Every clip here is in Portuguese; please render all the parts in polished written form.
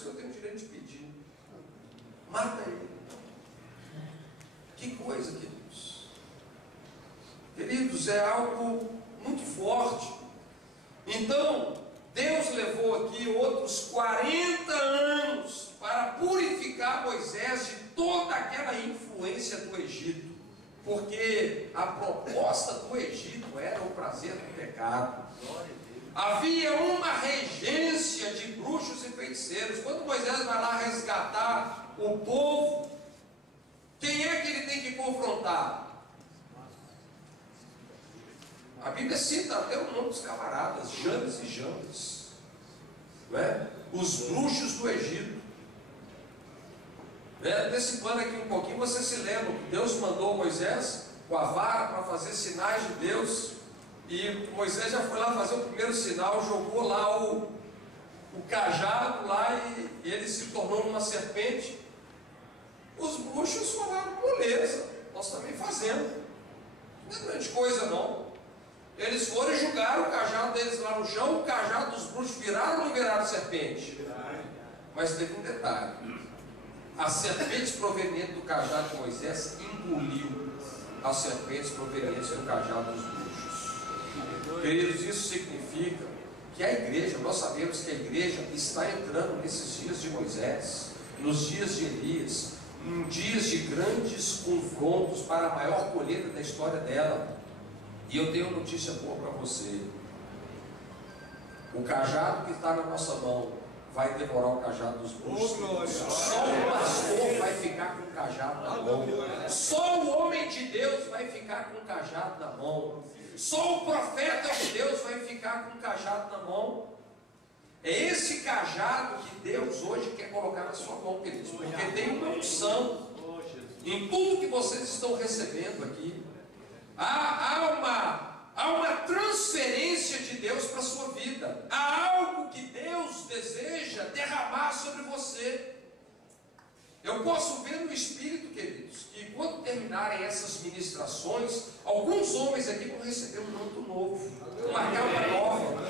que eu tenho o direito de pedir. Mata ele. Que coisa, queridos. Queridos, é algo muito forte. Então, Deus levou aqui outros 40 anos para purificar Moisés de toda aquela influência do Egito. Porque a proposta do Egito era o prazer do pecado. Havia uma regência de bruxos e feiticeiros. Quando Moisés vai lá resgatar o povo, quem é que ele tem que confrontar? A Bíblia cita até o nome dos camaradas, Janes e Jambres, não é? Os bruxos do Egito. Antecipando aqui um pouquinho, você se lembra que Deus mandou Moisés com a vara para fazer sinais de Deus, e Moisés já foi lá fazer o primeiro sinal, jogou lá o cajado lá e ele se tornou uma serpente. Os bruxos falaram: beleza, nós também fazemos, não é grande coisa não. Eles foram e jogaram o cajado deles lá no chão, o cajado dos bruxos viraram ou não viraram serpente? Mas teve um detalhe: as serpentes provenientes do cajado de Moisés engoliu as serpentes provenientes do cajado dos bruxos. Queridos, isso significa que a igreja, nós sabemos que a igreja está entrando nesses dias de Moisés, nos dias de Elias, em dias de grandes confrontos para a maior colheita da história dela. E eu tenho uma notícia boa para você: o cajado que está na nossa mão vai devorar o cajado dos bruxos. Só o pastor vai ficar com o cajado na mão. Só o homem de Deus vai ficar com o cajado na mão. Só o profeta de Deus vai ficar com o cajado na mão. É esse cajado que Deus hoje quer colocar na sua mão, queridos, porque tem uma unção em tudo que vocês estão recebendo aqui. Há uma transferência de Deus para a sua vida. Há algo que Deus deseja derramar sobre você. Eu posso ver no Espírito, queridos, que quando terminarem essas ministrações, alguns homens aqui vão receber um manto novo, uma capa nova.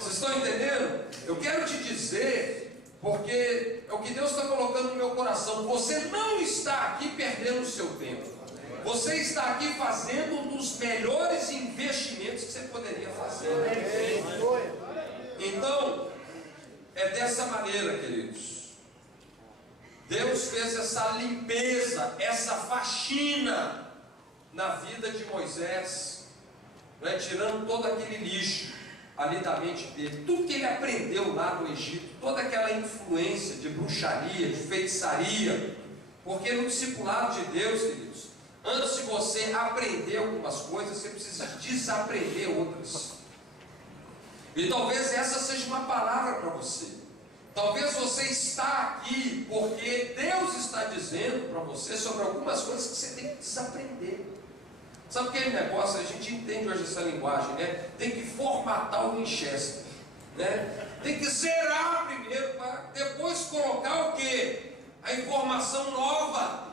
Vocês estão entendendo? Eu quero te dizer, porque é o que Deus está colocando no meu coração: você não está aqui perdendo o seu tempo. Você está aqui fazendo um dos melhores investimentos que você poderia fazer. Então, é dessa maneira, queridos. Deus fez essa limpeza, essa faxina na vida de Moisés, tirando todo aquele lixo ali da mente dele, tudo que ele aprendeu lá no Egito, toda aquela influência de bruxaria, de feitiçaria. Porque no discipulado de Deus, queridos, antes de você aprender algumas coisas, você precisa desaprender outras. E talvez essa seja uma palavra para você. Talvez você está aqui porque Deus está dizendo para você sobre algumas coisas que você tem que desaprender. Sabe aquele negócio? A gente entende hoje essa linguagem, né? Tem que formatar o Winchester, né? Tem que zerar primeiro para depois colocar o quê? A informação nova.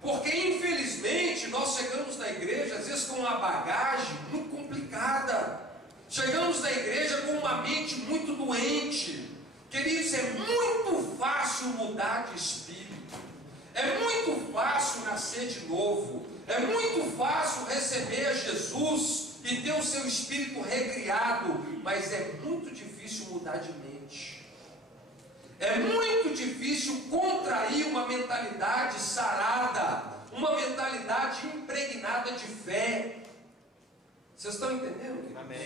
Porque infelizmente nós chegamos na igreja às vezes com uma bagagem muito complicada. Chegamos na igreja com uma mente muito doente. Queridos, é muito fácil mudar de espírito. É muito fácil nascer de novo. É muito fácil receber Jesus e ter o seu espírito recriado. Mas é muito difícil mudar de mente. É muito difícil contrair uma mentalidade sarada, uma mentalidade impregnada de fé. Vocês estão entendendo? Amém.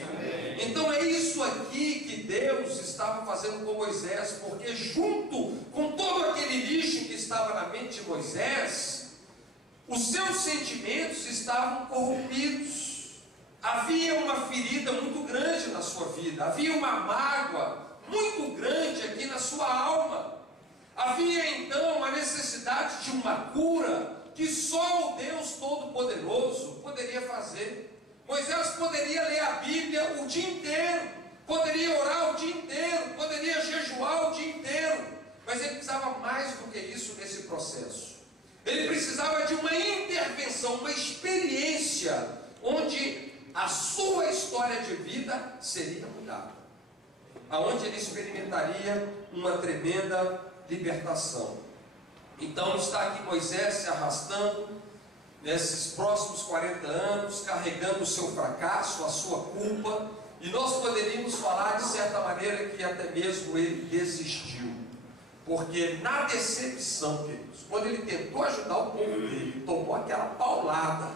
Então é isso aqui que Deus estava fazendo com Moisés, porque junto com todo aquele lixo que estava na mente de Moisés, os seus sentimentos estavam corrompidos. Havia uma ferida muito grande na sua vida, havia uma mágoa muito grande aqui na sua alma. Havia então a necessidade de uma cura que só o Deus Todo-Poderoso poderia fazer. Moisés poderia ler a Bíblia o dia inteiro, poderia orar o dia inteiro, poderia jejuar o dia inteiro, mas ele precisava mais do que isso nesse processo. Ele precisava de uma intervenção, uma experiência, onde a sua história de vida seria mudada. aonde ele experimentaria uma tremenda libertação. Então está aqui Moisés se arrastando nesses próximos 40 anos, carregando o seu fracasso, a sua culpa, e nós poderíamos falar de certa maneira que até mesmo ele desistiu, porque na decepção, queridos, quando ele tentou ajudar o povo dele, tomou aquela paulada,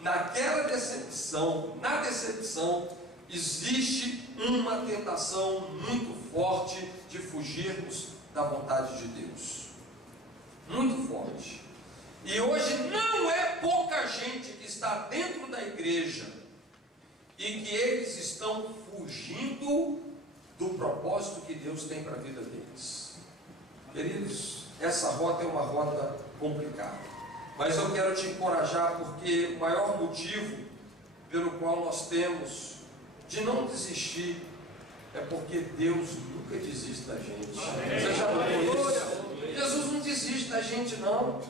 naquela decepção, na decepção, existe uma tentação muito forte de fugirmos da vontade de Deus, muito forte. E hoje não é pouca gente que está dentro da igreja e que eles estão fugindo do propósito que Deus tem para a vida deles. Queridos, essa rota é uma rota complicada, mas eu quero te encorajar, porque o maior motivo pelo qual nós temos de não desistir é porque Deus nunca desiste da gente. Você já notou isso? Jesus não desiste da gente, não.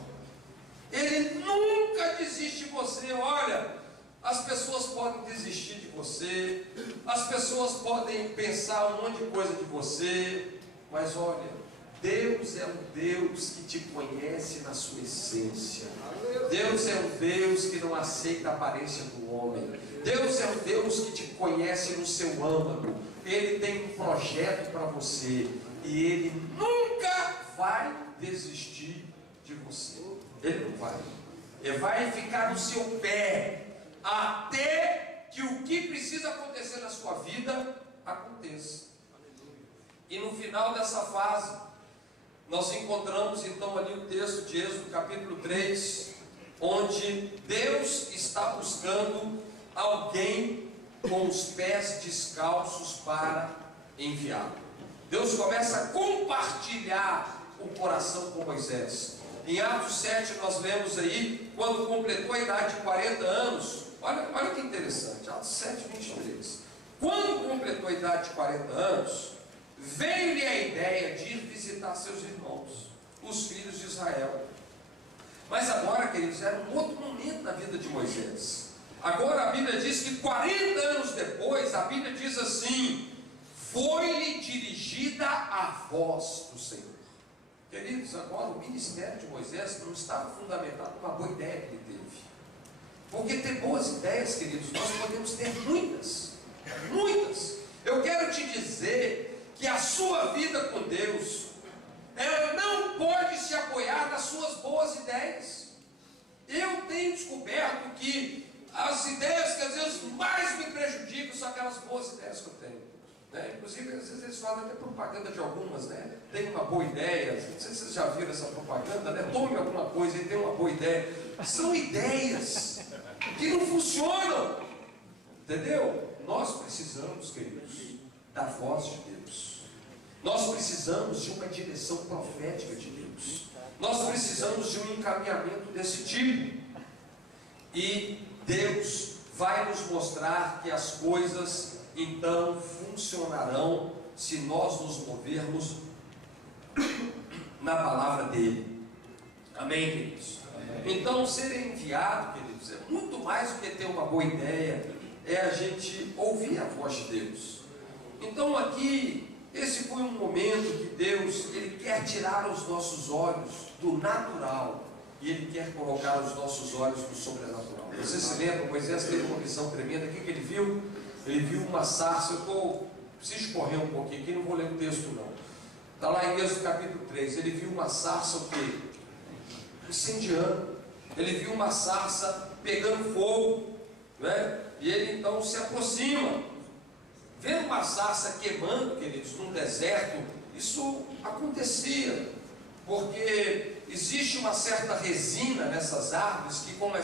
Ele nunca desiste de você. Olha, as pessoas podem desistir de você, as pessoas podem pensar um monte de coisa de você, mas olha, Deus é um Deus que te conhece na sua essência. Deus é um Deus que não aceita a aparência do homem. Deus é um Deus que te conhece no seu âmago. Ele tem um projeto para você e Ele nunca vai desistir de você. Ele não vai. Ele vai ficar no seu pé até que o que precisa acontecer na sua vida aconteça. E no final dessa fase, nós encontramos então ali o texto de Êxodo capítulo 3, onde Deus está buscando alguém com os pés descalços para enviá-lo. Deus começa a compartilhar o coração com Moisés. Em Atos 7 nós lemos aí, quando completou a idade de 40 anos, olha que interessante, Atos 7, 23. Quando completou a idade de 40 anos, veio-lhe a ideia de ir visitar seus irmãos, os filhos de Israel. Mas agora, queridos, era um outro momento na vida de Moisés. Agora a Bíblia diz que 40 anos depois, a Bíblia diz assim: foi-lhe dirigida a voz do Senhor. Queridos, agora o ministério de Moisés não estava fundamentado numa boa ideia que ele teve. Porque ter boas ideias, queridos, nós podemos ter muitas, muitas. Eu quero te dizer que a sua vida com Deus, ela não pode se apoiar nas suas boas ideias. Eu tenho descoberto que as ideias que às vezes mais me prejudicam são aquelas boas ideias que eu tenho. Inclusive, às vezes eles fazem até propaganda de algumas, né? Tem uma boa ideia, não sei se vocês já viram essa propaganda, né? Tome alguma coisa e tem uma boa ideia. São ideias que não funcionam, entendeu? Nós precisamos, queridos, da voz de Deus. Nós precisamos de uma direção profética de Deus. Nós precisamos de um encaminhamento desse tipo. E Deus vai nos mostrar que as coisas então funcionarão se nós nos movermos na palavra dele. Amém, queridos? Amém. Então, ser enviado, queridos, é muito mais do que ter uma boa ideia, é a gente ouvir a voz de Deus. Então aqui, esse foi um momento que Deus, Ele quer tirar os nossos olhos do natural e Ele quer colocar os nossos olhos no sobrenatural. Você se lembra, Moisés teve uma visão tremenda. O que ele viu? Ele viu uma sarça. Preciso correr um pouquinho aqui, não vou ler o texto não. Está lá em Êxodo capítulo 3. Ele viu uma sarça o quê? Incendiando. Ele viu uma sarça pegando fogo, né? E ele então se aproxima. Ver uma sarça queimando, queridos, num deserto, isso acontecia, porque existe uma certa resina nessas árvores que, como é